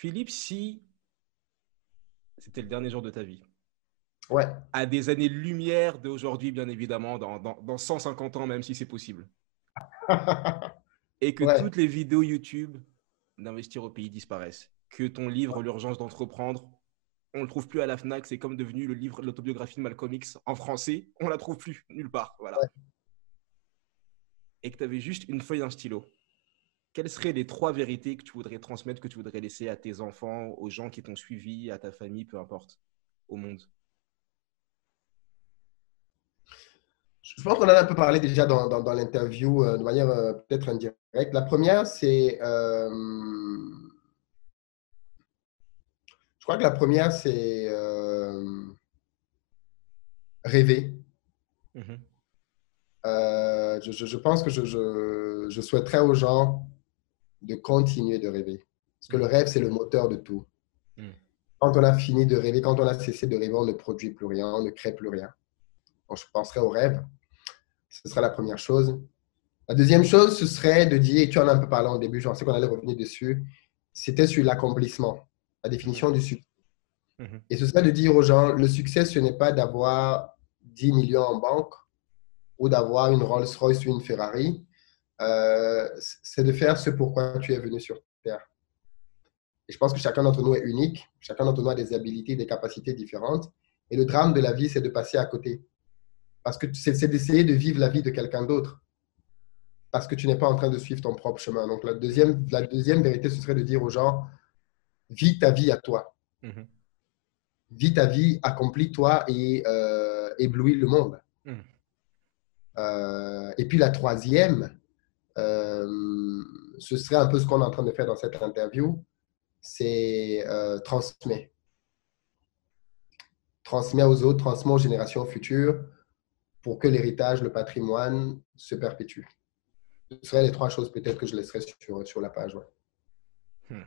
Philippe, si c'était le dernier jour de ta vie, Ouais, à des années-lumière d'aujourd'hui, bien évidemment, dans 150 ans, même si c'est possible, et que ouais. toutes les vidéos YouTube d'Investir au pays disparaissent, que ton livre L'urgence d'entreprendre, on ne le trouve plus à la Fnac, c'est comme devenu le livre, l'autobiographie de Malcolm X en français, on la trouve plus nulle part, voilà. Et que tu avais juste une feuille, un stylo. Quelles seraient les trois vérités que tu voudrais transmettre, que tu voudrais laisser à tes enfants, aux gens qui t'ont suivi, à ta famille, peu importe, au monde? Je pense qu'on en a un peu parlé déjà dans l'interview de manière peut-être indirecte. La première, je crois que la première, c'est rêver. Mhm. Je pense que je souhaiterais aux gens de continuer de rêver. Parce que le Mhm. rêve, c'est le moteur de tout. Mhm. Quand on a fini de rêver, quand on a cessé de rêver, on ne produit plus rien, on ne crée plus rien. Donc, je penserais au rêve. Ce serait la première chose. La deuxième chose, ce serait de dire, et tu en as un peu parlé au début, je pensais qu'on allait revenir dessus, c'était sur l'accomplissement, la Mhm. définition du succès. Mhm. Et ce serait de dire aux gens, le succès, ce n'est pas d'avoir 10 millions en banque ou d'avoir une Rolls-Royce ou une Ferrari. C'est de faire ce pourquoi tu es venu sur Terre. Et je pense que chacun d'entre nous est unique, chacun d'entre nous a des habilités, des capacités différentes. Et le drame de la vie, c'est de passer à côté. Parce que c'est d'essayer de vivre la vie de quelqu'un d'autre. Parce que tu n'es pas en train de suivre ton propre chemin. Donc la deuxième vérité, ce serait de dire aux gens, vis ta vie à toi. Mhm. Vis ta vie, accomplis-toi et éblouis le monde. Mhm. Et puis la troisième, ce serait un peu ce qu'on est en train de faire dans cette interview, c'est transmet. Transmet aux autres, transmet aux générations futures pour que l'héritage, le patrimoine se perpétue. Ce seraient les trois choses peut-être que je laisserais sur la page. Ouais. Mhm.